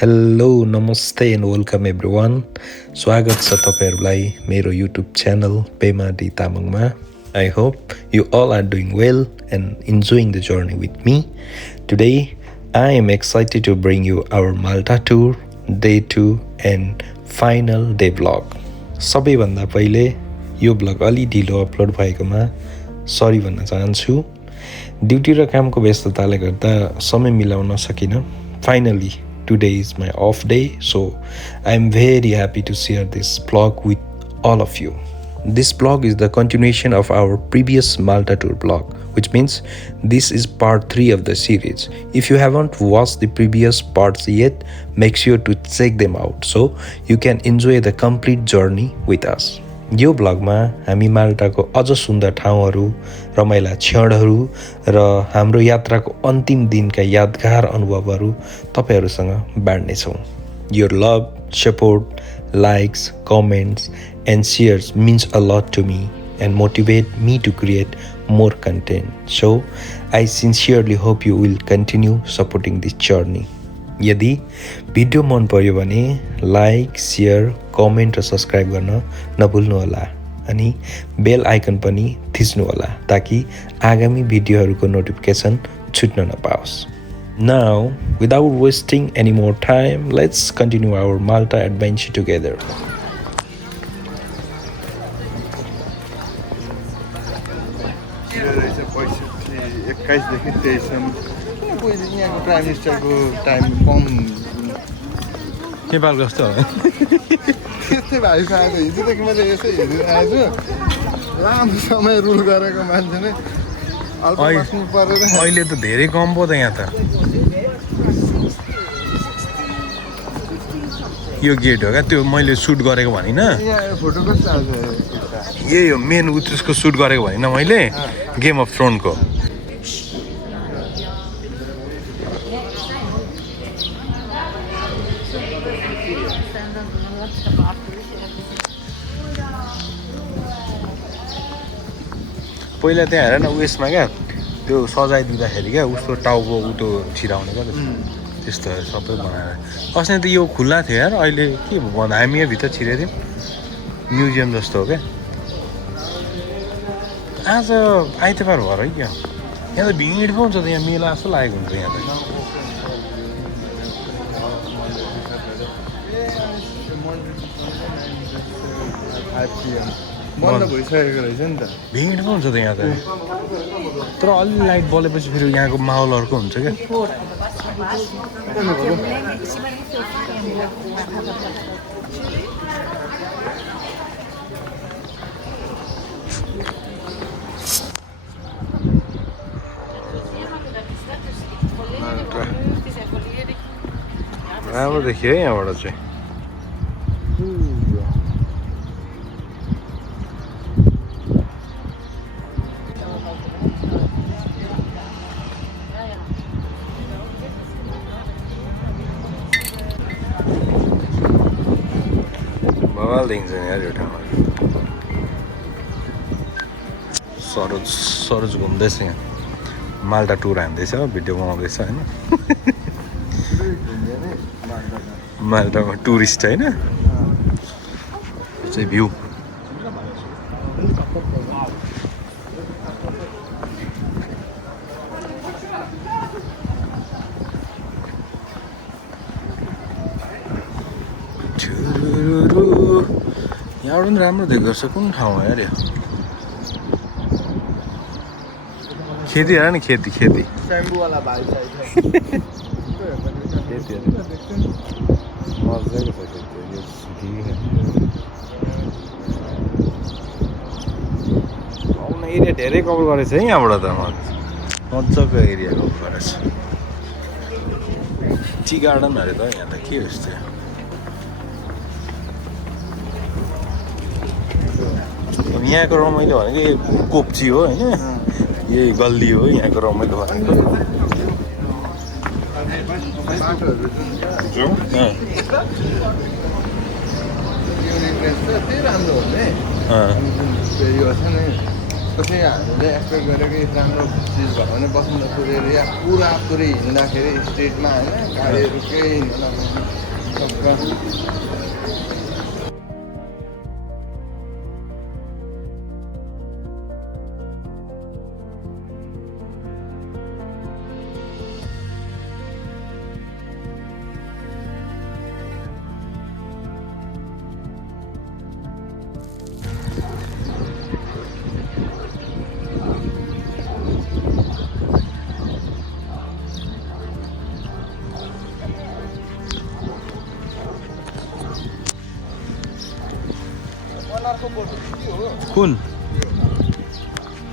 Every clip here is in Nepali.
हेलो नमस्ते एन्ड वेलकम एभ्री वान स्वागत छ तपाईँहरूलाई मेरो युट्युब च्यानल पेमाडी तामाङमा I hope you all are doing well and enjoying the journey with me today I am excited to bring you our Malta tour day 2 and final day blog सबैभन्दा पहिले यो ब्लग अलि ढिलो अपलोड भएकोमा सरी भन्न चाहन्छु ड्युटी र कामको व्यस्तताले गर्दा समय मिलाउन सकिनँ finally today is my off day, so I am very happy to share this vlog with all of you. This vlog is the continuation of our previous Malta tour vlog, which means this is part 3 of the series. If you haven't watched the previous parts yet, make sure to check them out so you can enjoy the complete journey with us. यो ब्लगमा हामी माल्टाको अझ सुन्दर ठाउँहरू रमाइला क्षणहरू र हाम्रो यात्राको अन्तिम दिनका यादगार अनुभवहरू तपाईहरुसँग बाँड्नेछौँ your love support likes comments and shares means a lot to me and motivate me to create more content so I sincerely hope you will continue supporting this journey यदि भिडियो मन पर्यो भने लाइक शेयर कमेन्ट र सब्स्क्राइब गर्न नभुल्नुहोला अनि बेल आइकन पनि थिच्नुहोला ताकि आगामी भिडियोहरूको नोटिफिकेसन छुट्न नपाओस् now without wasting any more time let's continue our Malta adventure together यहाँको प्राइम मिनिस्टरको टाइम कम नेपालको जस्तो हो त्यस्तै भएको आएको हिजोदेखि मैले यसै हेरेर आएको लामो समय रुल गरेको मान्छे नै अल्प बस्नु परेर अहिले त धेरै कम पो त यहाँ त यो गेट हो क्या त्यो मैले सुट गरेको भनिन यहाँ फोटो कस्तो आउँछ यही हो मेन त्यसको सुट गरेको भनिन मैले गेम अफ थ्रोनको पहिला त्यहाँ हेर न उयसमा क्या त्यो सजाइदिँदाखेरि क्या उसको टाउको उतो छिराउने क्या त्यस्तोहरू सबै बनाएर अस्ति त यो खुल्ला थियो यार अहिले के भन्दा हामी यहाँभित्र छिरेको थियौँ म्युजियम जस्तो हो क्या आज आइतबार भएर है क्या यहाँ त भिड पो हुन्छ त यहाँ मेला जस्तो लागेको हुन्छ यहाँ त बन्द भइसकेको रहेछ नि त भिड पो हुन्छ त यहाँ त तर अलि लाइट बलेपछि फेरि यहाँको माहौल अर्को हुन्छ क्या राम्रो देखियो है यहाँबाट चाहिँ बवाल देखिन्छ नि यार यो ठाउँमा सरोज घुम्दैछ यहाँ माल्टा टुर हान्दैछ भिडियो बनाउँदैछ होइन माल्टामा टुरिस्ट होइन चाहिँ भ्यू यहाँबाट पनि राम्रो देख्दो रहेछ कुन ठाउँ हो यार यो खेती हेर नि खेती स्याम्बुवाला भाइ एरिया धेरै कभर गरेछ है यहाँबाट त मजाको एरिया कभर गरेछ टी गार्डन अरे त यहाँ त के हो यस्तो यहाँको रमाइलो भनेको कोप्ची हो होइन यही गल्ली हो यहाँको रमाइलो भनेको राम्रो हो नि त्यसको चाहिँ हामीले एक्सपेक्ट गरेको राम्रो चिज भयो भने बसन्तपुर एरिया पुरै हिँड्दाखेरि स्ट्रिटमा होइन गाडीहरू केही हिँड्न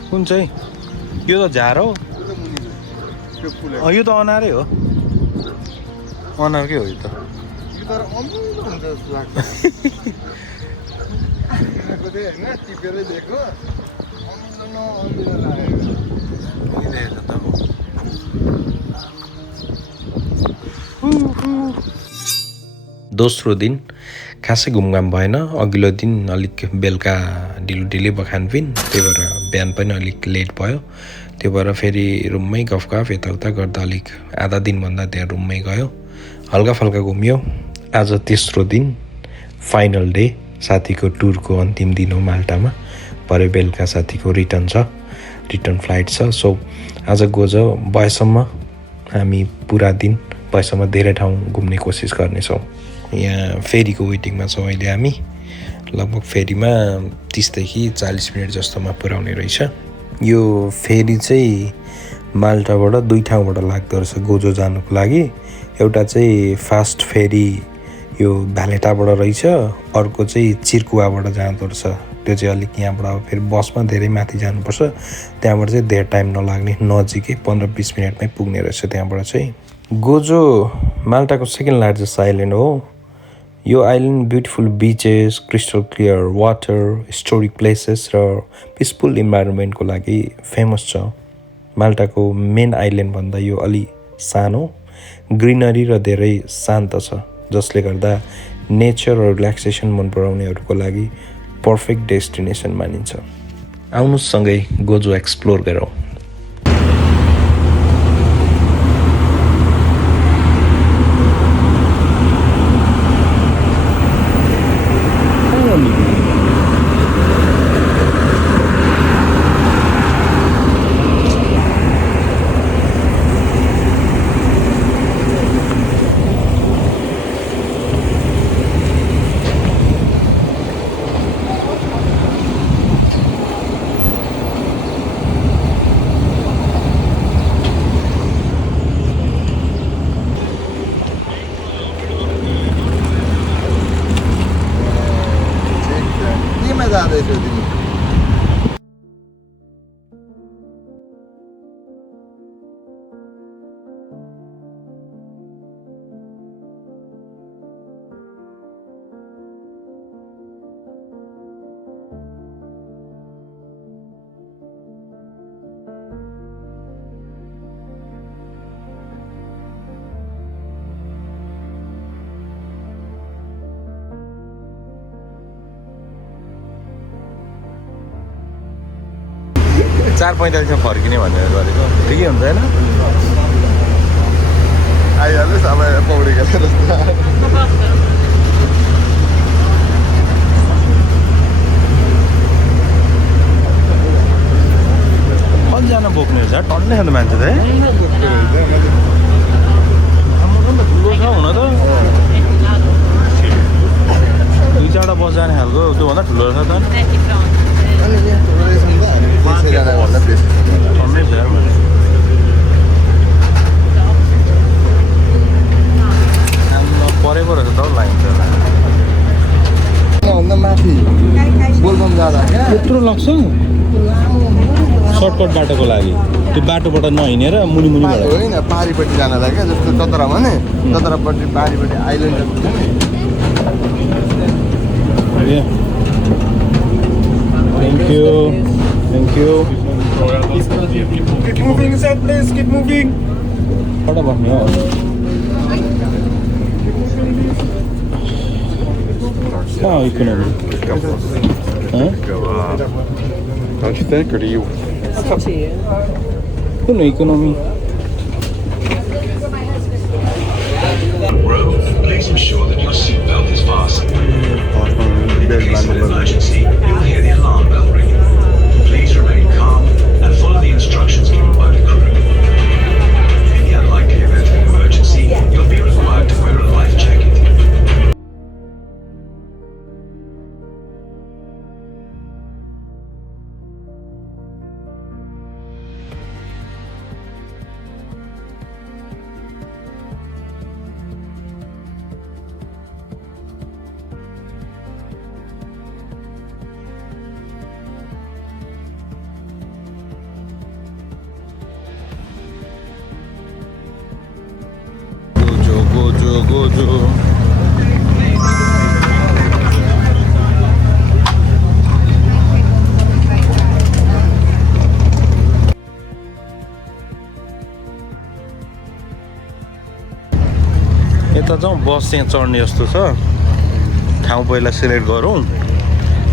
कुन चाहिँ यो त झार हो यो त अनारै हो अनारकै हो यो त तर अमिलो हुन्छ जस्तो लाग्छ होइन टिपेरै दिएको अमिलो लागेको दोस्रो दिन खासै घुमघाम भएन अघिल्लो दिन अलिक बेलुका ढिलो बखानपिन त्यही भएर बिहान पनि अलिक लेट भयो त्यो भएर फेरि रुममै गफ यताउता गर्दा अलिक आधा दिनभन्दा त्यहाँ रुममै गयो हल्का फल्का घुम्यो आज तेस्रो दिन फाइनल डे साथीको टुरको अन्तिम दिन हो माल्टामा भरे बेलुका साथीको रिटर्न फ्लाइट छ सो आज गोजो भएसम्म हामी पुरा दिन भएसम्म धेरै ठाउँ घुम्ने कोसिस गर्नेछौँ यहाँ फेरीको वेटिङमा छौँ अहिले हामी लगभग फेरीमा 30 देखि 40 मिनट जस्तोमा पुर्याउने रहेछ यो फेरी चाहिँ माल्टाबाट 2 ठाउँबाट लाग्दो रहेछ गोजो जानुको लागि एउटा चाहिँ फास्ट फेरी यो भ्यालेटाबाट रहेछ अर्को चाहिँ चिर्कुवाबाट जाँदो रहेछ त्यो चाहिँ अलिक यहाँबाट फेरि बसमा धेरै माथि जानुपर्छ त्यहाँबाट चाहिँ धेरै टाइम नलाग्ने नजिकै 15-20 मिनटमै पुग्ने रहेछ त्यहाँबाट चाहिँ गोजो माल्टाको सेकेन्ड लार्जेस्ट आइल्यान्ड हो यो island beautiful beaches crystal clear water historic places र पिसफुल इन्भाइरोमेन्टको लागि फेमस छ माल्टाको मेन आइल्यान्ड भन्दा यो अलि सानो ग्रिनरी र धेरै शान्त छ जसले गर्दा नेचर र रिल्याक्सेसन मन पराउनेहरूको लागि पर्फेक्ट डेस्टिनेसन मानिन्छ आउनुहोस् सँगै गोजो एक्सप्लोर गरौँ जाँदैथ्यो तिमी चार 45 फर्किने भनेर गरेको ठिकै हुन्छ होइन आइहाल्यो सबै पौडी खेलेर कतिजना बोक्ने रहेछ टन्नै छ त मान्छे त ठुलो छ हुन त 2-4 बस जाने खालको त्योभन्दा ठुलो रहेछ त परेको रहेछ त लाइन माथि बोलबम जाँदा यत्रो लाग्छ सर्टकट बाटोको लागि त्यो बाटोबाट नहिँडेर मुनि होइन पारिपट्टि जानलाई क्या जस्तो चतरामा नि चतरापट्टि पारिपट्टि island Thank you. Keep moving, sir, please. Keep moving. What about me? How economic? Huh? Don't you think, or do you? It's up to you. Kuno economy. Row, please ensure that your seatbelt is fastened. In Bel case of an bende emergency, you'll hear the alarm bell ringing. Please remain calm and follow the instructions given by the crew. In the unlikely event of an emergency, you'll be required to wear a life jacket. Gojo. यता जाउँ बस यहाँ चढ्ने जस्तो छ ठाउँ पहिला सिलेक्ट गरौँ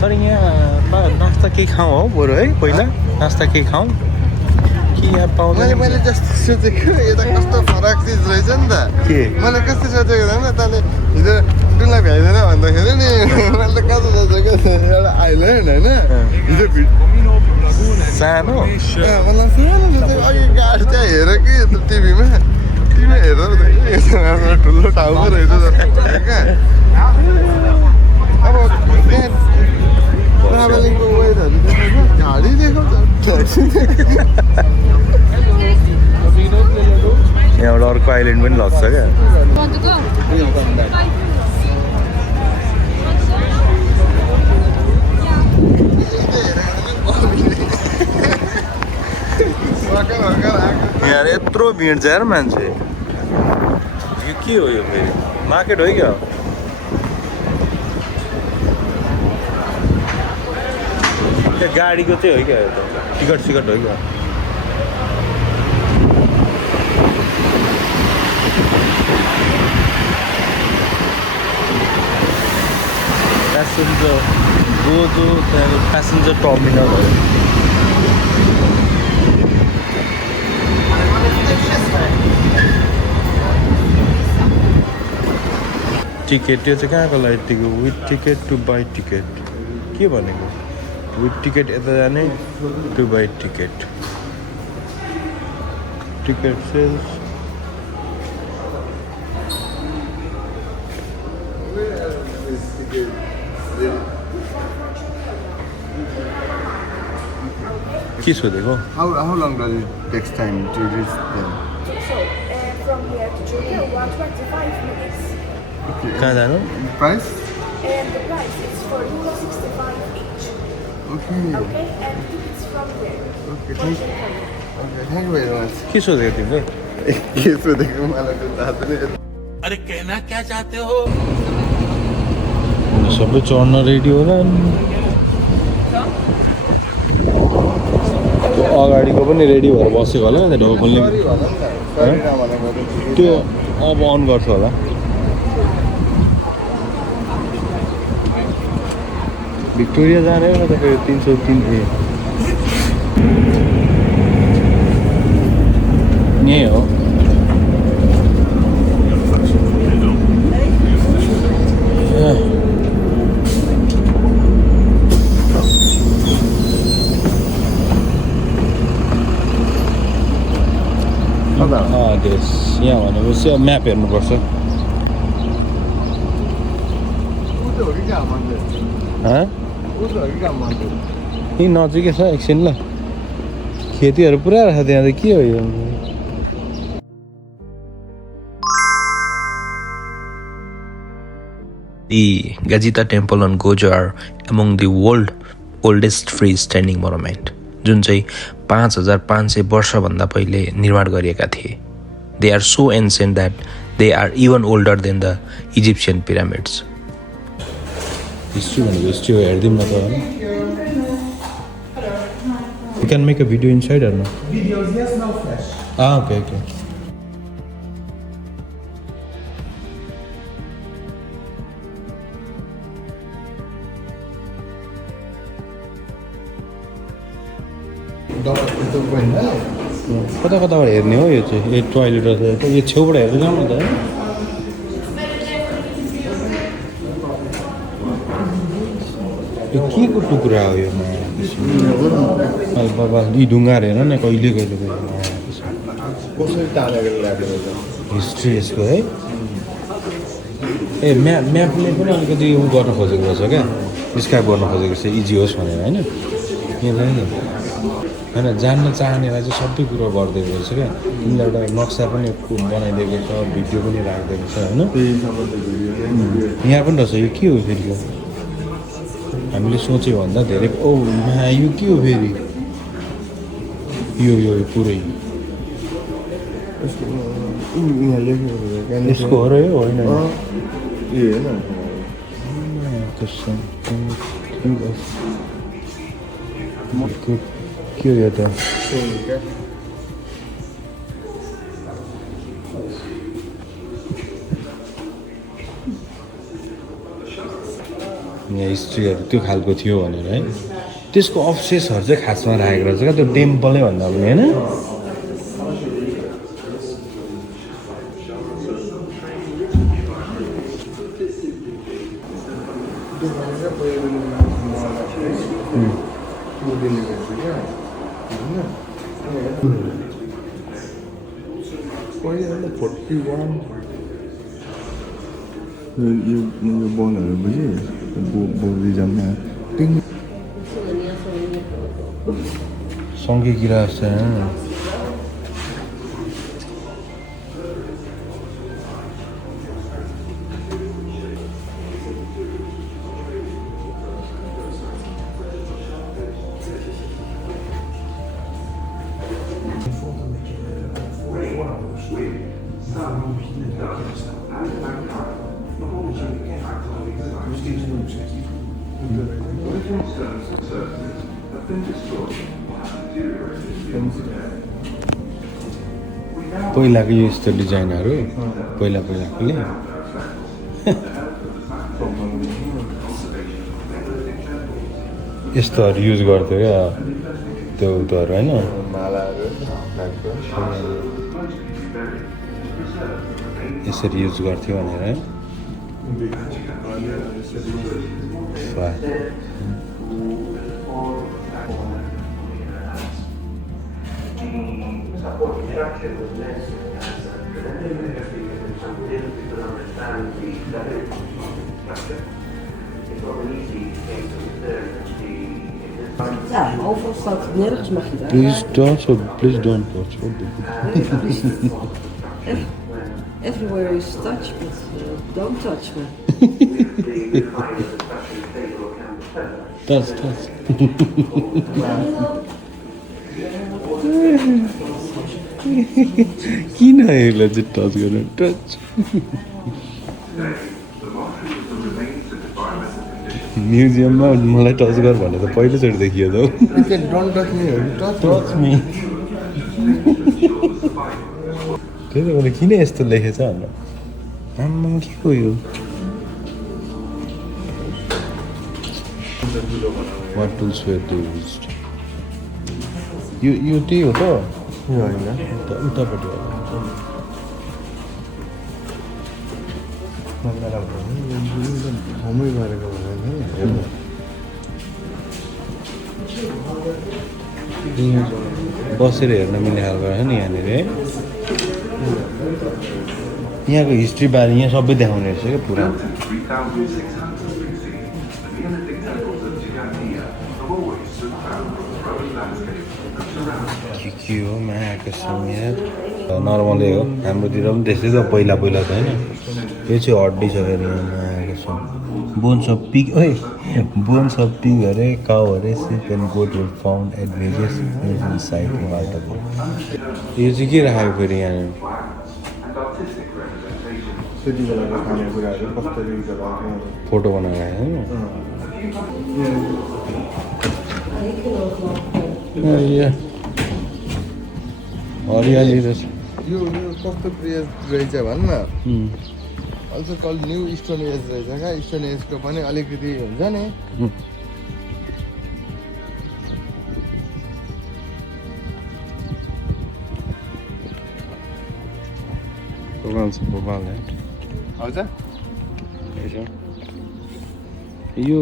तर यहाँ नास्ता केही खाउँ हो बरु है पहिला नास्ता केही खाउँ कि यहाँ पाउँदैन मैले जस्तो सोचेको यता कस्तो फरक चिज रहेछ नि त के मैले कस्तो सोचेको थिएन तँले हिजो डुल्ला भ्याइँदैन भन्दाखेरि नि मैले त कस्तो सोचेको एउटा आइल्यान्ड होइन हिजो सानो मलाई सानो सोचेको अघि गाडी त्यहाँ हेर कि टिभीमा हेर ठुलो ठाउँ पो रहेछ कहाँ अब त्यहाँ ट्राभलिङको वेदहरू देखाउँछ गाडी देखाउँछ यहाँबाट अर्को आइल्यान्ड पनि लग्छ क्या यहाँ यत्रो भिड छ यार मान्छे यो के हो यो फेरि मार्केट हो क्या त्यो गाडीको चाहिँ हो क्या यो त टिकट सिकट हो क्या प्यासेन्जर गोजो त्यहाँको प्यासेन्जर टर्मिनल हो टिकट त्यो चाहिँ कहाँको लागि ticket with ticket to buy ticket के भनेको विथ टिकट यता जाने to buy ticket ticket sales के सोधेको How long does it take time to reach there? So, from here to Georgia, 125 minutes. कहाँ जानु Price? And the price is for $65 each. Okay. Okay? And tickets from there. Okay, thank you. Okay, thank you very much. के सोधेको तिमीले के सोधेको मलाई त थाहा छैन सबै चढ्न रेडी होला त्यो अगाडिको पनि रेडी भएर बसेको होला त्यो ढोकल्ने त्यो अब अन गर्छ होला भिक्टोरिया जाने हो न त फेरि 303 यही हो यहाँ भनेपछि अब म्याप हेर्नुपर्छ यहीँ नजिकै छ एकछिन ल खेतीहरू पुरा रहेछ त्यहाँ त के हो यो The Gajita Temple on Gojo are among the world oldest freestanding monument, जुन चाहिँ 5500 वर्षभन्दा पहिले निर्माण गरिएका थिए. They are so ancient that they are even older than the Egyptian pyramids. History भनेको हिस्ट्री हो हेरिदिउँ न त You can make a video inside or no? Videos, yes, no flash. Okay. Double त्यो पहिला कता कताबाट हेर्ने हो यो चाहिँ यो टोइलेट यो छेउबाट हेर्दै जाउँ न त है यो के को टुक्रा हो यो बाबा यी ढुङ्गाहरू हेर न कहिले कहिले कसरी टालेर ल्याएको रहेछ हिस्ट्री यसको है ए म्यापले पनि अलिकति उ गर्न खोजेको रहेछ क्या डिस्क्राइब गर्न खोजेको छ इजी होस् भनेर होइन यहाँलाई होइन जान्न चाहनेलाई चाहिँ सबै कुरो गरिदिएको रहेछ क्या तिमीलाई एउटा नक्सा पनि बनाइदिएको छ भिडियो पनि राखिदिएको छ होइन यहाँ पनि रहेछ यो के हो फेरि यो हामीले सोच्यो भन्दा धेरै ओ यो के हो फेरि यो पुरै यहाँ लेखेको रहेछ यसको हो र यो होइन ए होइन के हो यो त यहाँ हिस्ट्रीहरू त्यो खालको थियो भनेर है त्यसको अवशेषहरू चाहिँ खासमा राखेको रहेछ क्या त्यो टेम्पलै भन्दा पनि होइन पहिला 41 यो बोनहरू बुझि बोधिजममा सँगै किरा जस्तो पहिलाको यस्तो डिजाइनहरू पहिलाकोले यस्तोहरू युज गर्थ्यो क्या त्यो उतोहरू होइन मालाहरू यसरी युज गर्थ्यो भनेर है Ja, overal staat nergens mag je daar. Please don't touch. Everywhere is touch, but don't touch me. Touch. किन यसलाई चाहिँ टच गर्नु टच म्युजियममा मलाई टच गर भने त पहिलोचोटि देखियो त don't touch me touch me त्यही त मैले किन यस्तो लेखेछ भनेर आम्मा के हो यो what tools were to used यो त्यही हो त होइन उतापट्टि होमै गरेको भने बसेर हेर्न मिल्ने खालको रहेछ नि यहाँनिर है यहाँको हिस्ट्री बारे यहाँ सबै देखाउने रहेछ क्या पुरा के हो मायाको समय नर्मलै हो हाम्रोतिर पनि त्यस्तै त पहिला त होइन यो चाहिँ हड्डी छ फेरि यहाँ मायाको समय bones of pig bones of pig अरे काउ अरे sheep and goat were found at various side यो चाहिँ के राखेको फेरि यहाँनिर त्यति बेलाको खानेकुराहरू कसरी गराउँथ्यो फोटो बनाएर होइन हरियाली रहेछ यो कस्तो प्रिय रहेछ भन्न also call new stone age रहेछ क्या स्टोन एजको पनि अलिकति हुन्छ नि छ गोपालघाट हजुर यो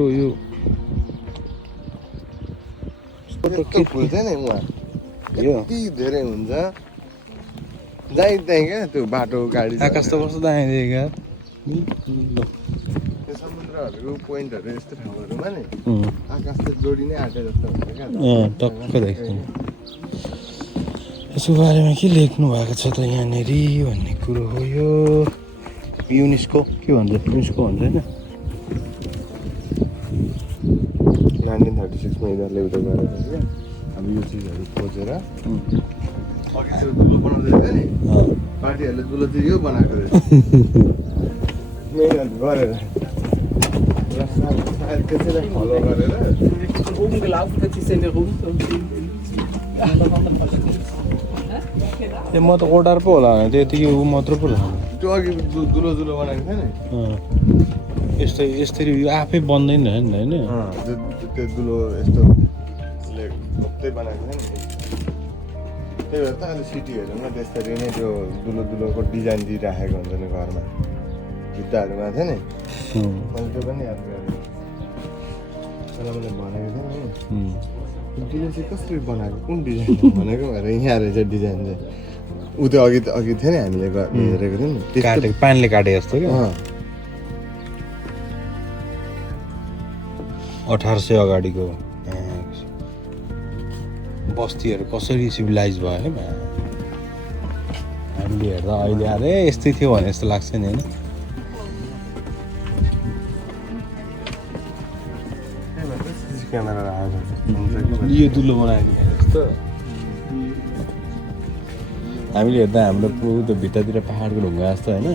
यस्तो फुल्छ नि उहाँ यो यति धेरै हुन्छ जहीँ त्यहीँ क्या त्यो बाटो गाडी आकाश त कस्तो दामी क्या त्यो समुद्रहरूको पोइन्टहरू यस्तो ठाउँहरूमा नि आकाश त जोडी नै आँटे जस्तो हुन्छ क्या टक्क देख्छ यसको बारेमा के लेख्नु भएको छ त यहाँनिर भन्ने कुरो हो यो युनेस्को के भन्छ युनेस्को भन्छ होइन 1936 मा यिनीहरूले उयो गरेको क्या अब यो चिजहरू खोजेर अघि त्यो दुलो बनाउँदै थियो नि पार्टीहरूले दुलो चाहिँ यो बनाएको रहेछ मेहनत गरेर र सायद त्यसैलाई फलो गरेर ए म त ओडार पो होला त्यतिकै ऊ मात्र पो होला त्यो अघि दुलो दुलो बनाएको थियो नि यसरी यो आफै बन्दैन होइन त्यो दुलो यस्तो घोप्दै बनाएको थियो नि त्यही भएर त अहिले सिटीहरूमा त्यसरी नै त्यो दुलो दुलोको डिजाइन दिइराखेको हुन्छ नि घरमा भित्ताहरूमा थियो नि मैले त्यो पनि याद गरेँ त्यसलाई मैले भनेको थिएँ नि डिजाइन चाहिँ कसरी बनाएको कुन डिजाइन भनेको भएर यहाँ रहेछ डिजाइन चाहिँ ऊ त्यो अघि थियो नि हामीले हेरेको थियौँ नि काटेको पानीले काटे जस्तो क्या 1800 अगाडिको बस्तीहरू कसरी सिभिलाइज भयो है हामीले हेर्दा अहिले अरे यस्तै थियो भने जस्तो लाग्छ नि होइन क्यामेरा यो दुलो बनाएको जस्तो हामीले हेर्दा हाम्रो त्यो भित्रतिर पहाडको ढुङ्गा जस्तो होइन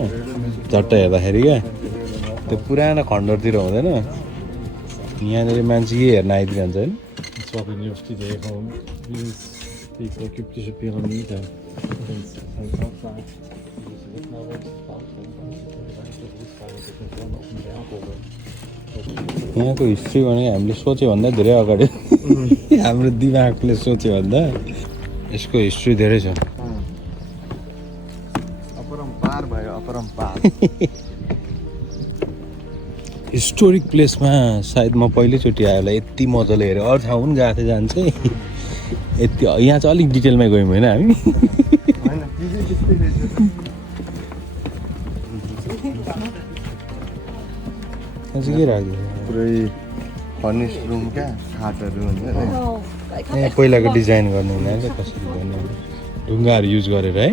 झट्ट हेर्दाखेरि क्या त्यो पुरानो खण्डहरूतिर हुँदैन यहाँनिर मान्छे के हेर्न आइदिरहन्छ होइन Zwar bin ich auf die Idee gekommen, wie es die ägyptische Pyramide, wenn es ein Kopf war, यहाँको हिस्ट्री भने हामीले सोच्योभन्दा धेरै अगाडि हाम्रो दिमागले सोच्योभन्दा यसको हिस्ट्री धेरै छ अपरम्पार भयो अपरम्पार हिस्टोरिक प्लेसमा सायद म पहिलोचोटि आयो होला यति मजाले हेरेँ अरू ठाउँ पनि गएको थिएँ जान्छ यति यहाँ चाहिँ अलिक डिटेलमा गयौँ होइन हामी चाहिँ के राख्दैन पुरै फर्निस्ट रुम क्या खाटहरू हुन्छ नि यहाँ पहिलाको डिजाइन गर्नु हुँदैन कसरी गर्ने ढुङ्गाहरू युज गरेर है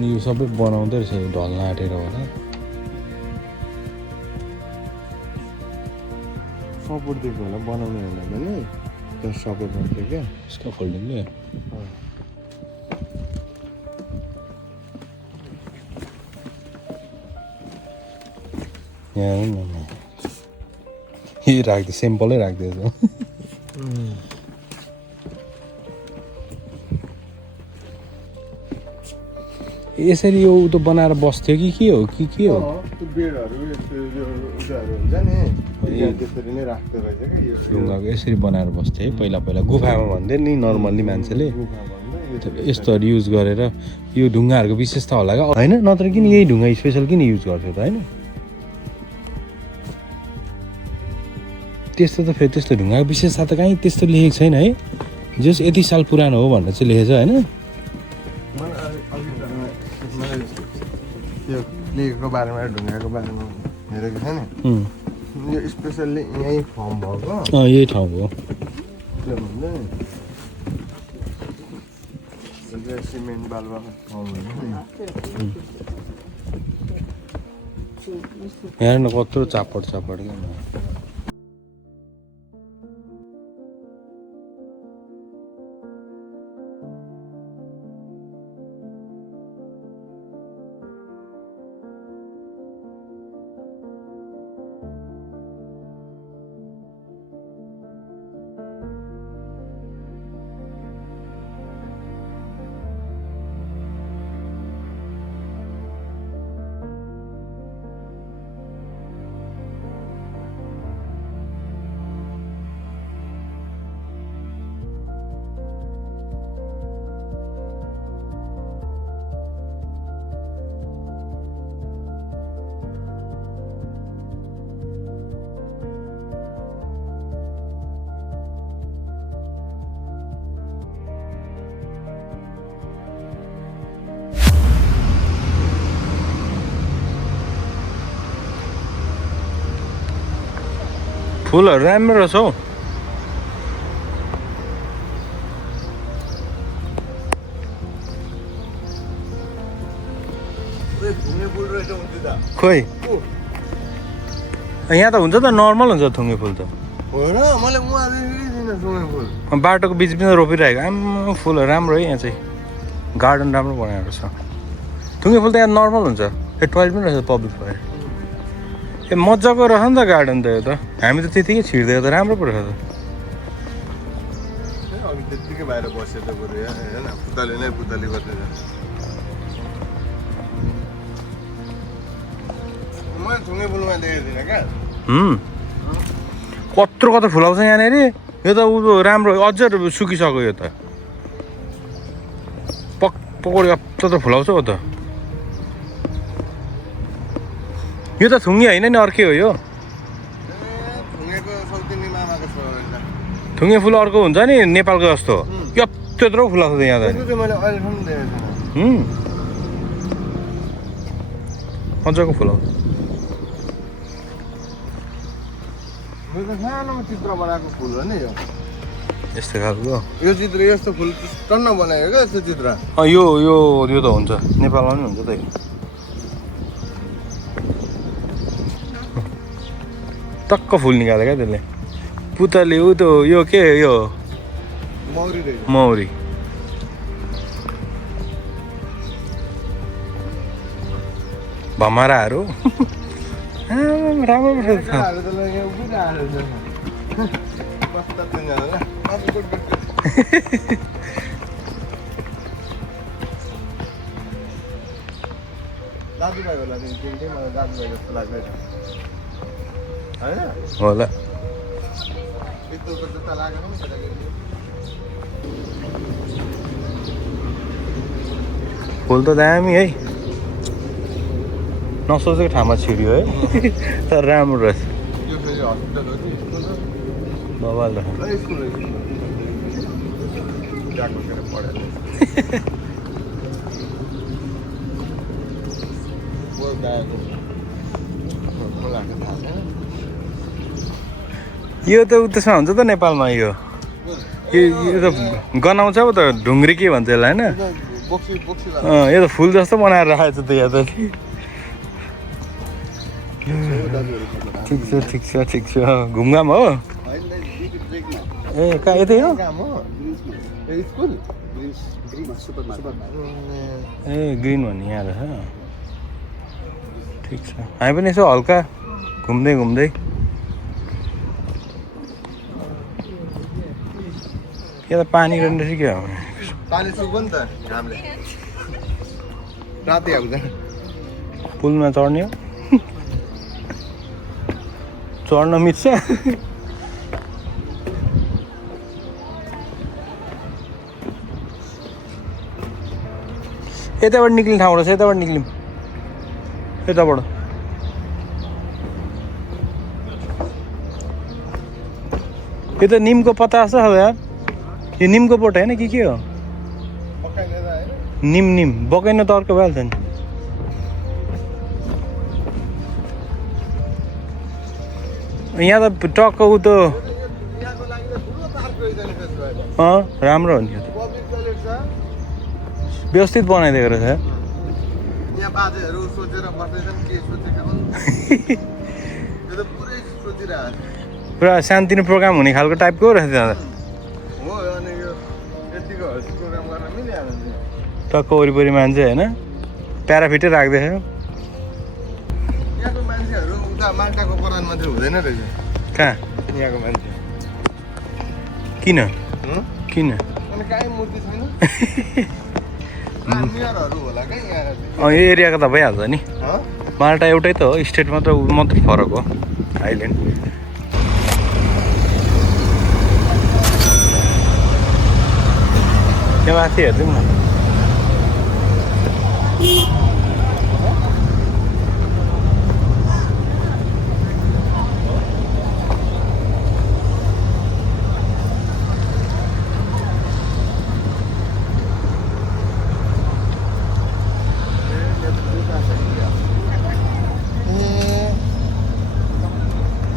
यो सबै बनाउँदै रहेछ ढल्न आँटेर होला सपोर्ट दिएको होला बनाउनु होला भने त्यो सपोर्ट गर्छ क्या यसको फोल्डिङले यहाँ यही राख्दै सिम्पलै राख्दैछ यसरी यो त बनाएर बस्थ्यो कि के हो कि के हो त्यो बेडहरू यस्तो उयोहरू हुन्छ नि त्यसरी नै राख्दो रहेछ क्या यो ढुङ्गाको यसरी बनाएर बस्थ्यो है पहिला गुफामा भन्दै नि नर्मल्ली मान्छेले यस्तोहरू युज गरेर यो ढुङ्गाहरूको विशेषता होला क्या होइन नत्र किन यही ढुङ्गा स्पेसल किन युज गर्थ्यो त होइन त्यस्तो त फेरि त्यस्तो ढुङ्गाको विशेषता त कहीँ त्यस्तो लेखेको छैन है जस यति साल पुरानो हो भनेर चाहिँ लेखेछ होइन त्यो लेखेको बारेमा ढुङ्गाको बारेमा हेरेको थिएँ नि यो स्पेसल्ली यहीँ फर्म भएको यही ठाउँ हो त्यो भन्दा नि सिमेन्ट बालुवाको ठाउँ हुन्छ नि हेर्न कत्रो चापड क्या फुलहरू राम्रो छ हौ घुम्ने फुल रहेछ हुन्छ त खोइ यहाँ त हुन्छ त नर्मल हुन्छ थुङ्गे फुल त हो र मैले उहाँ देखेकै थिइनँ घुम्ने फुल बाटोको बिचमा रोपिरहेको आम्म फुलहरू राम्रो है यहाँ चाहिँ गार्डन राम्रो बनाएको छ थुङ्गे फुल त यहाँ नर्मल हुन्छ ए टोइलेट पनि रहेछ पब्लिक भएर ए मजाको रहेछ नि त गार्डन त यो त हामी त त्यतिकै छिर्दै त राम्रो पो रहेछ अघि त्यत्तिकै बाहिर बसेर त बरु होइन पुतली नै पुतली गर्दै जान्छ मैले थुङ्गे फुलमा देखेको थिइनँ क्या कत्रो कत्रो फुलाउँछ यहाँनिर यो त ऊ राम्रो अझै सुकिसक्यो यो त पकौडी अत्तर फुलाउँछ हो त यो त थुङ्गे होइन नि अर्कै हो यो थुङ्गेको सौतिनी मामाको छ थुङ्गे फुल अर्को हुन्छ नि नेपालको जस्तो यत्रो फुलाउँछ यहाँ त मैले अहिलेसम्म देखेको छैन मजाको फुलाउँछ मेरो त सानोमा चित्र बनाएको फुल हो नि यो यस्तो खालको यो चित्र यस्तो फुल टन्न बनाएको क्या यस्तो चित्र यो यो यो त हुन्छ नेपालमा पनि हुन्छ त यो टक्क फुल निकाल्यो क्या त्यसले पुतली ऊ त यो के यो मौरी रहेछ मौरी भमराहरू राम्रो रहेछ केटाहरू त यहाँ उभिरहेको रहेछ कस्तो तिनीहरू ल दाजुभाइ होला नि तिमी मलाई दाजुभाइ जस्तो लाग्दैन होइन होला पित्तलको जुत्ता लागेको नि केटाकेटी फुल त दामी है नसोचेको ठाउँमा छिर्यो है तर राम्रो रहेछ यो फेरि हस्पिटल हो कि स्कुल हो बबाल रहेछ स्कुल हो गएको खेर पढेर यो त त्यसमा हुन्छ त नेपालमा यो त गनाउँछ पो त ढुङ्ग्री के भन्छ यसलाई होइन यो त फुल जस्तो बनाएर राखेको छ त यहाँ त ठिक छ घुमघाम हो ए कहाँ यतै हो ए ग्रिन भन्ने यहाँ रहेछ ठिक छ हामी पनि यसो हल्का घुम्दै यहाँ त पानी गर्ने रहेछ क्या पानी सुक्यो नि त घामले राति आउँछ पुलमा चढ्ने हो चढ्न मिल्छ यताबाट निक्लिने ठाउँ रहेछ यताबाट निक्लिम यताबाट यो त निमको पत्ता छ यार यो निमको बोट होइन के हो निम बकाइन त अर्को भइहाल्छ नि यहाँ त टक्क ऊ त राम्रो हो नि यो त व्यवस्थित बनाइदिएको रहेछ यहाँ बाजेहरू सोचेर बस्दैछन् के सोचेको यो त पुरै सोचिरहेको पुरा शान्तिनो प्रोग्राम हुने खालको टाइपको रहेछ त्यहाँ त हो अनि यो यतिको प्रोग्राम गर्न मिलिहाल्छ नि टक्क वरिपरि मान्छे होइन प्याराफिटै राख्दैछ यहाँको मान्छेहरू उता माल्टाको परान मात्रै हुँदैन रहेछ कहाँ यहाँको मान्छे किन अनि काहीँ मूर्ति छैन मिररहरू होला क्या यहाँ यो एरियाको त भइहाल्छ नि माल्टा एउटै त हो स्टेट मात्रै फरक हो आइल्यान्ड त्यहाँ माथि हेरिदिउँ न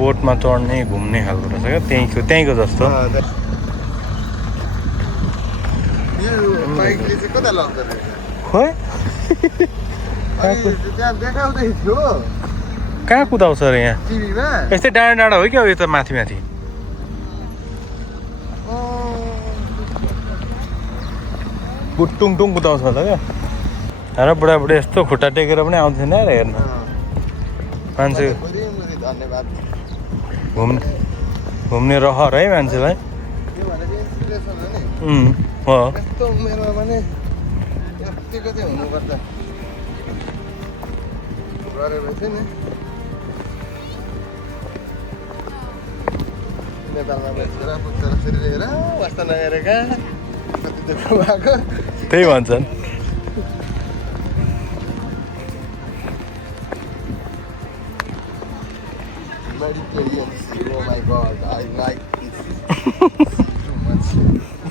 बोटमा चढ्ने घुम्ने खालको रहेछ क्या त्यहीँको जस्तो बाइकले चाहिँ कता लग्दो रहेछ खोइ त्यहाँ देखाउँदै थियो कहाँ कुदाउँछ अरे यहाँ टिभीमा यस्तै डाँडा डाँडा हो क्या यो त माथि माथि टुङ कुदाउँछ त क्या र बुढाबुढी यस्तो खुट्टा टेकेर पनि आउँदैन र हेर्न मान्छे धन्यवाद घुम्ने रहर है मान्छेलाई त्यो भनेको इन्सपिरेसन हो नि हो यस्तो उमेरमा पनि यतिको चाहिँ हुनुपर्छ गरेपछि नि नेपालमा बसेर पुग्छ फेरि लिएर वास्ता नगरेका कति दुःख भएको त्यही भन्छन् Mediterranean Sea. Oh my god, I like this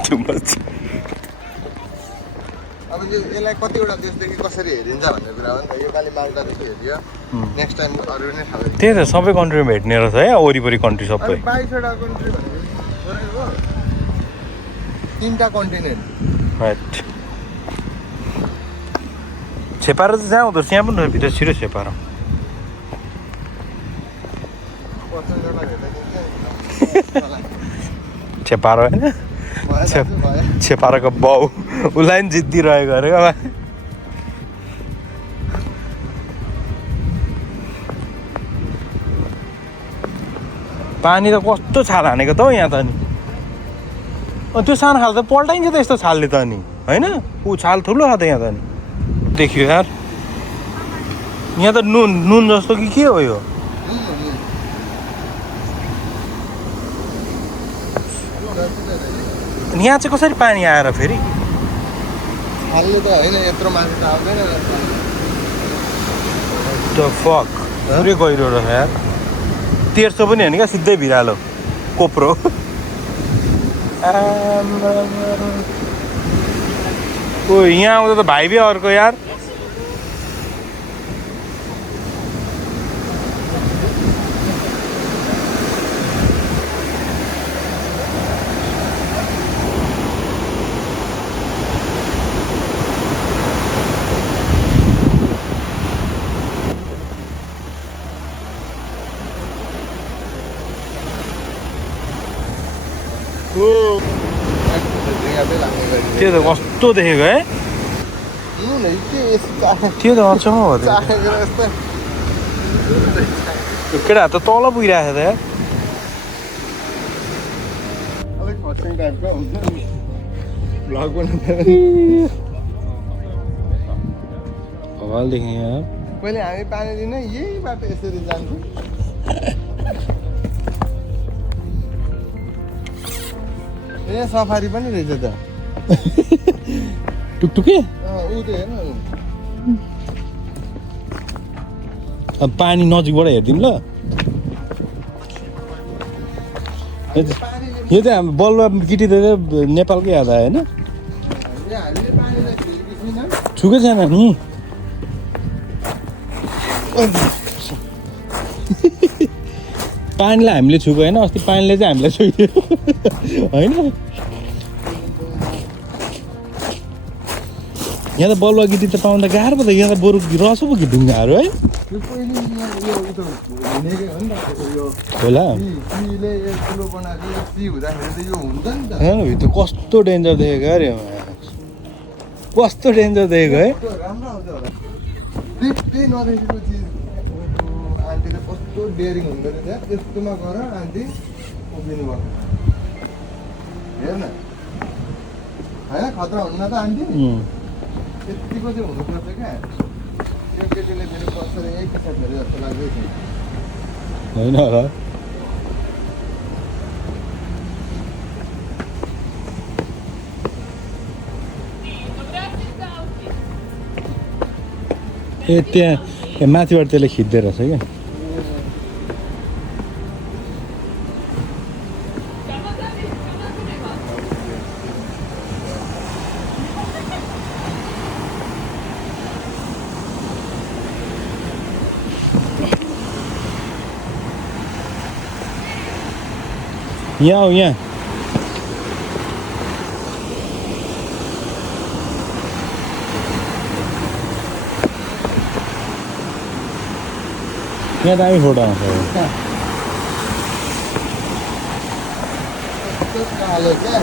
too much. अब यो यसलाई कतिवटा देशदेखि कसरी हेरिन्छ भन्ने कुरा हो नि त यो खालि मालदादेखि हेरियो नेक्स्ट टाइम अरू नै ठाउँ त्यही त सबै कन्ट्रीमा भेट्ने रहेछ है वरिपरि कन्ट्री सबै 22वटा कन्ट्री भनेको हो 3टा कन्टिनेन्ट राइट छेपारो चाहिँ जहाँ हुँदो रहेछ यहाँ पनि रहेछ भित्र छिटो छेपारो छेपारो होइन छेपारोको बाउ उसलाई पनि जित्दिरहेको अरे क्या पानी त कस्तो छाल हानेको त हौ यहाँ त नि त्यो सानो खाल त पल्टाइन्छ त यस्तो छालले त नि होइन ऊ छाल ठुलो छ त यहाँ त नि देखियो यार यहाँ त नुन जस्तो कि के हो यो यहाँ चाहिँ कसरी पानी आएर फेरि हालले त होइन यत्रो माथि त आउँदैन द फक पुरै गहिरो रहेछ यार 1300 पनि होइन क्या सिधै भिरालो कोप्रो ओ यहाँ आउँदा त भाइ बे अर्को यार त्यो त कस्तो देखेको है त्यो त अचम्म हो केटा त तल पुगिरहेको छ त यार हवालदेखि यहाँ पहिले हामी पानी दिन यही बाटो यसरी जान्थ्यौँ ए सफारी पनि रहेछ त टुकटुके ऊ त हेर्नु अब पानी नजिकबाट हेरिदिउँ ल यो चाहिँ हाम्रो बलुवा गिटी त नेपालकै याद आयो होइन हामीले पानीलाई खेलेको छैन छुकै छैन नि पानीलाई हामीले छुको होइन अस्ति पानीले चाहिँ हामीलाई छोइदियो होइन यहाँ त बलुवा गिटी त पाउँदा गाह्रो पो त यहाँ त बरु रस पो कि ढुङ्गाहरू है यो पहिले यो उता हुनेकै हो नि त यो होला टीले यो ठुलो बनाएको यो टी हुँदाखेरि त यो हुन्छ नि त भित्र कस्तो डेन्जर देखेको अरे कस्तो डेन्जर देखेको है त्यो राम्रो आउँछ होला त्यही नदेखेको चिज आन्टीले कस्तो डेयरिङ हुँदो रहेछ त्यस्तोमा गर आन्टी उभिनु भएको हेर न होइन खतरा हुन्न त आन्टी त्यतिको चाहिँ हुनुपर्छ क्या यो केटीले फेरि बसेर यही पिछा फेरि जस्तो लाग्दैछ होइन होला ए त्यहाँ माथिबाट त्यसले खिच्दै रहेछ क्या यहाँ हो यहाँ यहाँ दामी फोटो आउँछ कालो क्या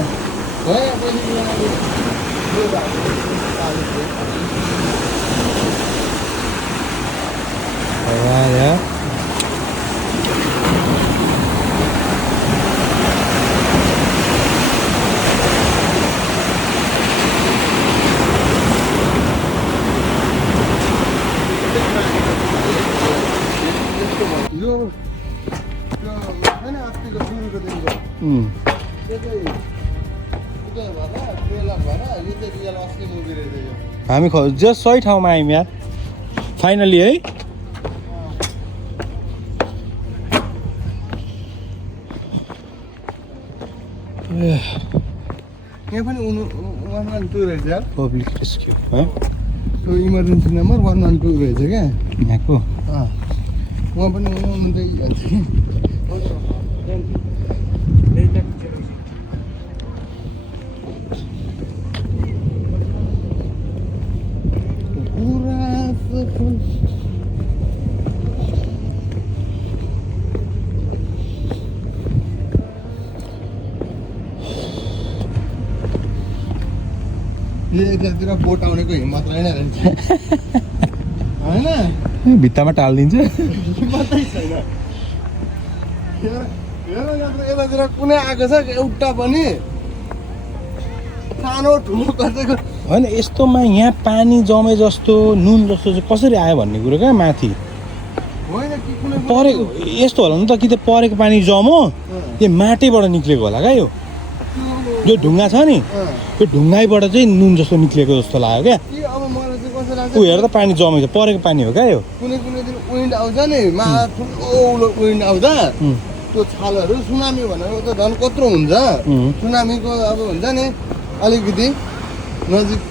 यो होइन अस्तिको सुरुको दिनको त्यो चाहिँ उदय भएर ट्रेलर भएर यो चाहिँ रियल असली मुभी रहेछ यो हामी जस्ट सही ठाउँमा आयौँ यार फाइनली है यहाँ पनि 112 रहेछ यार पब्लिक रेस्क्यू त्यो इमर्जेन्सी नम्बर 112 रहेछ क्या यहाँको उहाँ पनि हुनु त भन्छ कि यो यतातिर बोट आउनेको हिम्मत रहेन रहेछ होइन भित्तामा टालिदिन्छ हिम्मतै छैन हेर यतातिर कुनै आएको छ एउटा पनि सानो ठुलो कसैको होइन यस्तोमा यहाँ पानी जमे जस्तो नुन जस्तो चाहिँ कसरी आयो भन्ने कुरो क्या माथि होइन कि कुनै परेको यस्तो होला नि त कि त परेको पानी जम्यो यो माटैबाट निक्लेको होला क्या यो ढुङ्गा छ नि यो ढुङ्गाइबाट चाहिँ नुन जस्तो निक्लेको जस्तो लाग्यो क्या कि अब मलाई चाहिँ कस्तो लाग्छ ऊ हेर त पानी जमेको छ परेको पानी हो क्या यो कुनै कुनै दिन विन्ड आउँछ नि ठुलो विन्ड आउँदा त्यो छालहरू सुनामी भनेको त झन् कत्रो हुन्छ सुनामीको अब हुन्छ नि अलिकति नजिक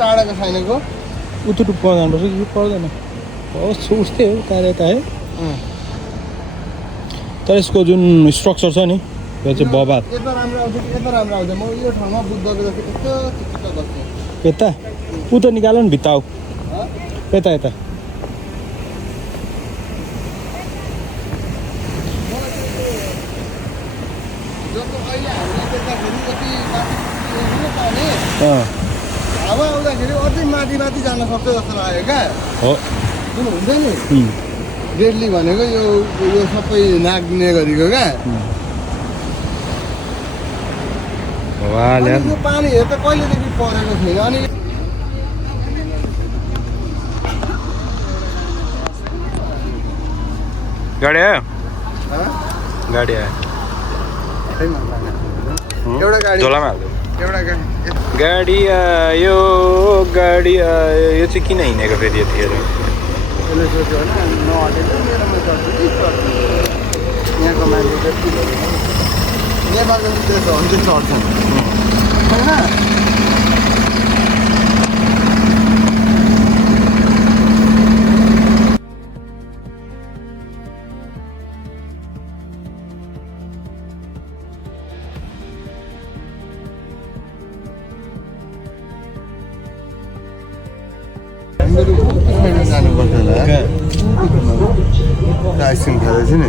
टाढाको छैनको उतुटु पर्नुपर्छ कि पर्दैन उस्तै हो कार्य त है तर यसको जुन स्ट्रक्चर छ नि यो चाहिँ बबाद यता राम्रो आउँछ कि यता राम्रो आउँछ म यो ठाउँमा बुद्धको जस्तो यस्तो चित्त गर्छु यता ऊ त निकाल्नु नि भित्ता हो यता यता जस्तो अहिले हामीले देख्दाखेरि यति पानी हावा आउँदाखेरि अझै माथि माथि जान सक्छ जस्तो लाग्यो क्या हो जुन हुन्छ नि डेडली भनेको यो सबै नाग्ने गरेको क्या अनि यो पानीहरू त कहिलेदेखि परेको छैन अनि गाडी आयो गाडी आयो एउटा गाडी झोलामा हाल्दै एउटा गाडी आयो गाडी आयो यो चाहिँ किन हिँडेको फेरि यतिखेर यसले सोच्यो होइन नहटेको मेरोमा चढ्छु कि चढ्छु यहाँको मान्छे जति नेपालको विदेश हो भने चाहिँ चढ्छन् होइन जानुपर्छ होला आइसक्रिम खाँदैछु नि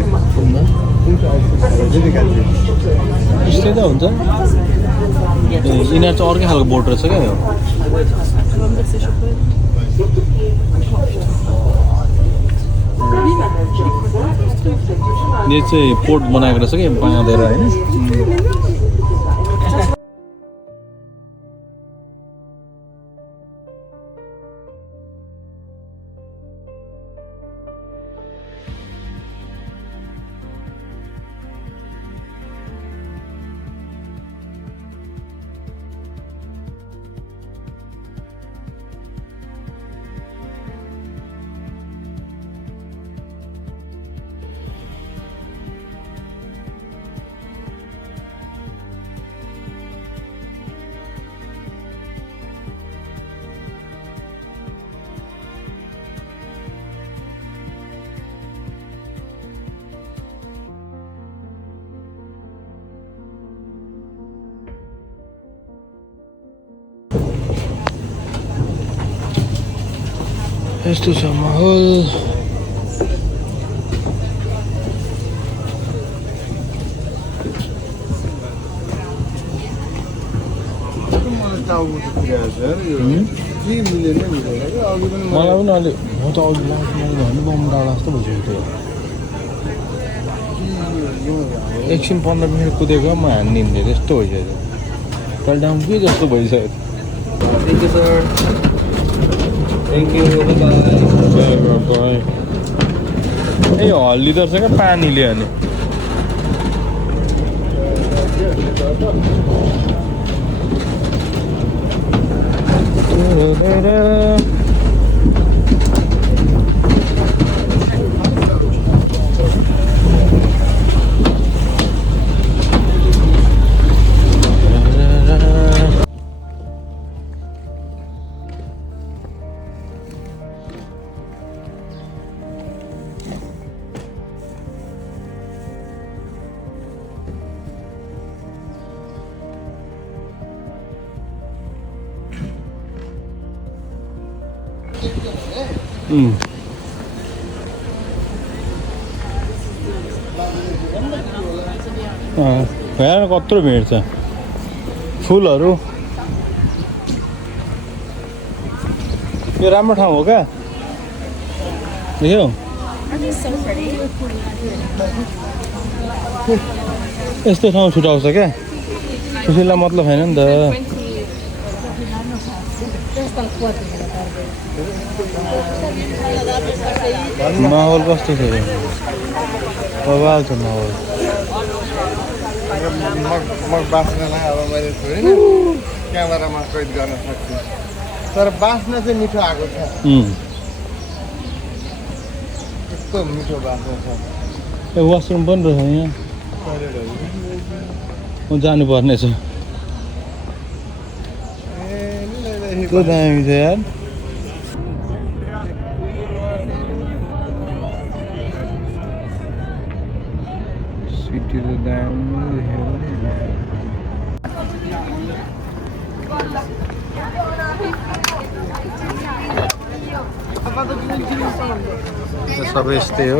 त्यस्तै त हुन्छ यिनीहरू चाहिँ अर्कै खालको बोट रहेछ क्या यो यो चाहिँ पोर्ट बनाएको रहेछ क्या बाँधेर होइन यस्तो छ माहौल मलाई पनि अलि म त अघि लाग्नु बम डाँडा जस्तो भइसक्यो त्यो एकछिन 15 मिनट कुदेको म हान्दिन्थेँ त्यस्तो भइसक्यो कहिले डाउन के जस्तो भइसक्यो Thank you, sir. Thank you. Bye-bye. ए हल्दी त रहेछ क्या पानीले अनि हेर कत्रो भिड छ फुलहरू यो राम्रो ठाउँ हो क्या देख्यौ यस्तो ठाउँ छुटाउँछ क्या खुसीलाई मतलब छैन नि त माहौल कस्तो छ बवाल छ माहौल मग बाँच्नलाई अब मैले छोडिनँ क्यामेरामा कैद गर्न सक्छु तर बाँच्न चाहिँ मिठो आएको छ यस्तो मिठो बाँच्न छ ए वासरुम पनि रहेछ यहाँ म जानुपर्ने छ कस्तो दामी छ यार सिटी त दामी सबै यस्तै हो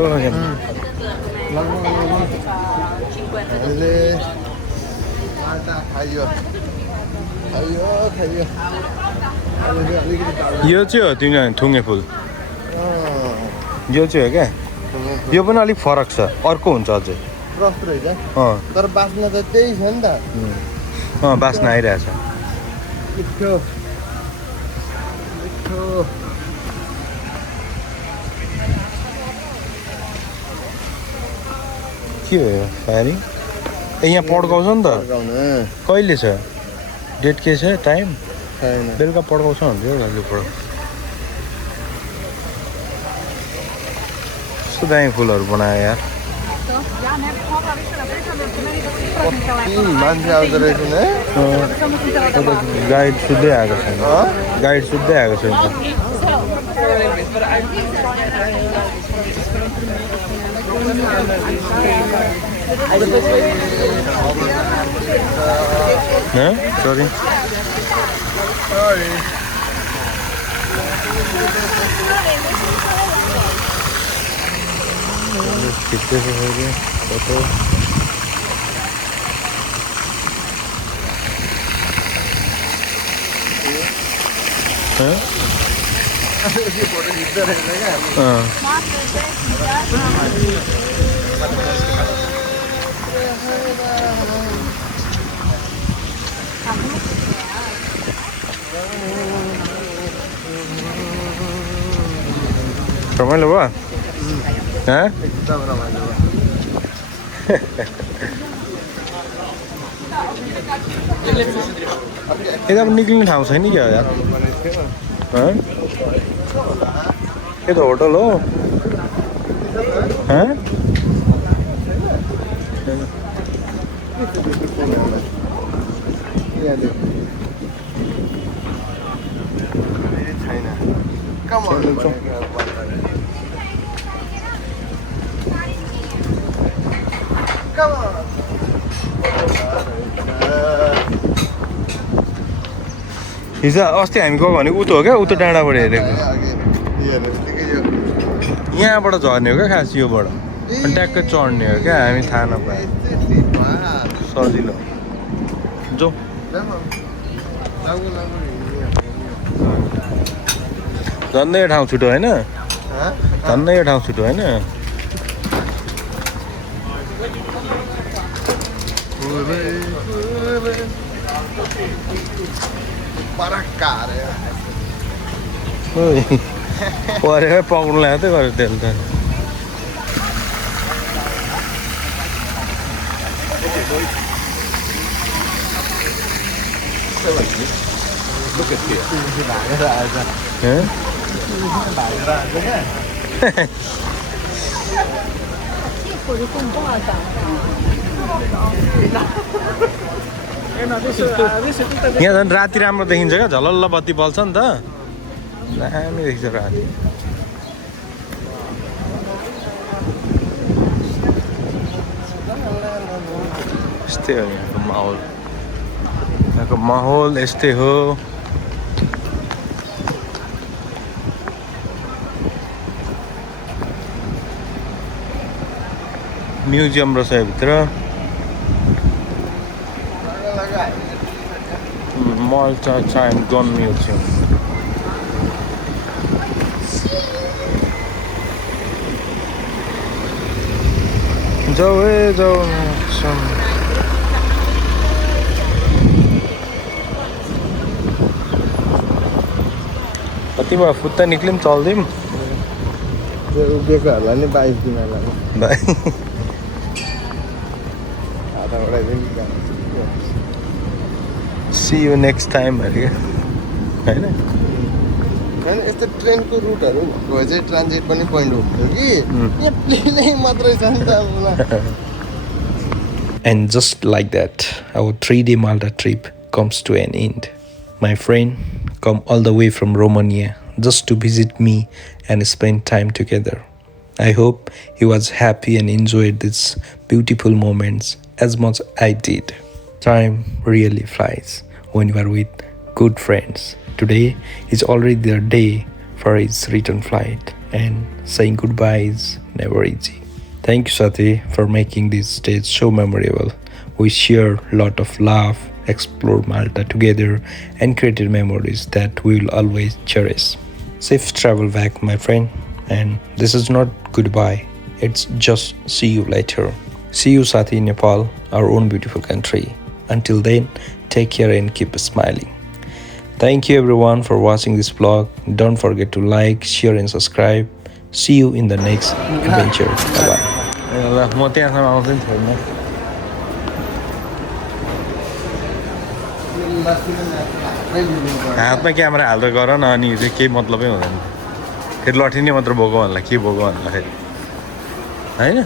यो चाहिँ हो तिन थुङ्गे फुल यो चाहिँ हो क्या यो पनि अलिक फरक छ अर्को हुन्छ अझै प्रष्ट रहेछ तर बाँच्न त त्यही छ नि त बास्ना आइरहेछ मिठो मिठो के हो यो फायरिङ ए यहाँ पड्काउँछ नि त कहिले छ डेट के छ टाइम छैन बेलुका पड्काउँछ भन्थ्यो अहिले पड्काउँछ कस्तो दामी फुलहरू बनायो यार मान्छे आउँदो रहेछ है गाइड सुत्दै आएको छैन गाइड सुत्दै आएको छैन सरी खिच्दैछ फोटो रमाइलो भयो एकदम रमाइलो यता पनि निक्लिने ठाउँ छैन क्या यार यो त होटल हो हिजो अस्ति हामी गयो भने उतो हो क्या उतो डाँडाबाट हेरेको हेर्नु बित्तिकै यो यहाँबाट झर्ने हो क्या खास योबाट अनि ट्याक्कै चढ्ने हो क्या हामी थाहा नपाए सजिलो जो झन्डै यो ठाउँ छुट्यो होइन झन्डै यो ठाउँ छुट्यो होइन परेर पक्नु लाग्यो त गरेर त्यसले त यहाँ झन् राति राम्रो देखिन्छ क्या झलल्ल बत्ती बल्छ नि त दामी देखिन्छ राति यस्तै हो यहाँको माहौल यस्तै हो म्युजियम रहेछ भित्र Malta Time Gun Museum जाऊ कति भयो फुत्ता निक्ल्यौँ चल्दिउँ उभिएकोहरूलाई नि 22 दिन लाग्यो भाइ See you next time अरे हैन हैन यस्तो ट्रेनको रुटहरू भयो चाहिँ ट्रान्जिट पनि पोइन्ट हुन्थ्यो कि यहाँ प्लेनै मात्रै छ नि त And just like that, our 3-day Malta trip comes to an end. My friend come all the way from Romania just to visit me and spend time together. I hope he was happy and enjoyed these beautiful moments as much I did. Time really flies when you are with good friends. Today is already their day for his return flight, and saying goodbye is never easy. Thank you, Sati, for making this stage so memorable. We share a lot of laugh, explored Malta together, and created memories that we will always cherish. Safe travel back, my friend. And this is not goodbye, it's just see you later. See you, Sati, in Nepal, our own beautiful country. Until then, take care and keep smiling. Thank you everyone for watching this vlog. Don't forget to like, share and subscribe. See you in the next adventure. Bye-bye. म त्यहाँसम्म आउँछु नि छैन हातमा क्यामेरा हाल्दै गर न अनि चाहिँ केही मतलबै हुँदैन फेरि लठिने मात्र बोको भन्ला के बोको भन्ला फेरि होइन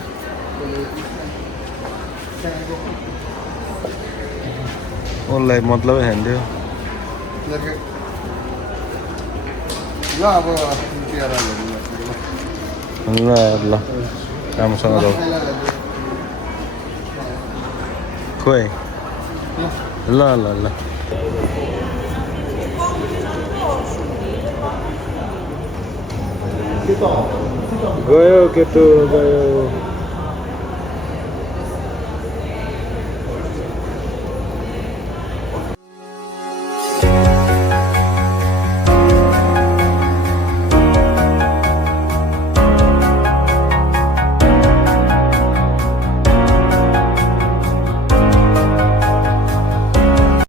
उसलाई मतलबै छैन थियो ल ल राम्रोसँग जाऊ खोइ ल ल ल गयो केटो गयो